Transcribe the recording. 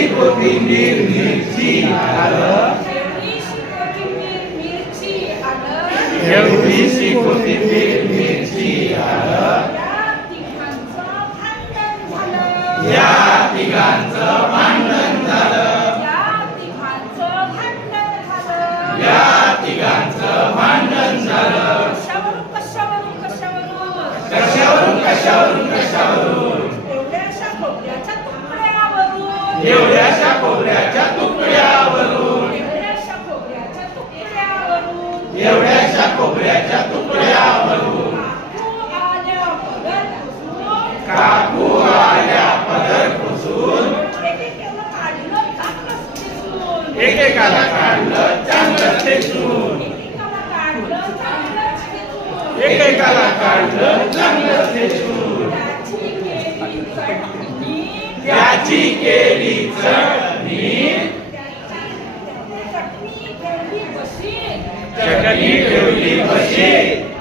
कोथिंबीर मिरची आलं एवढीशी कोथिंबीर मिरची आलं या तिघांचं भांडण झालं या तिघांचं भांडण झालं कशावरून कशावरून कशावरून खोबऱ्याच्या तुकड्यावरून एवढ्याशा खोबऱ्याच्या तुकड्यावरून काकू आल्या पदर पुसून एकेकाला काढलं चांगलं दिसून एकेकाला काढलं चांगलं दिसून त्याची केली चढ चटणी ठेवली बशी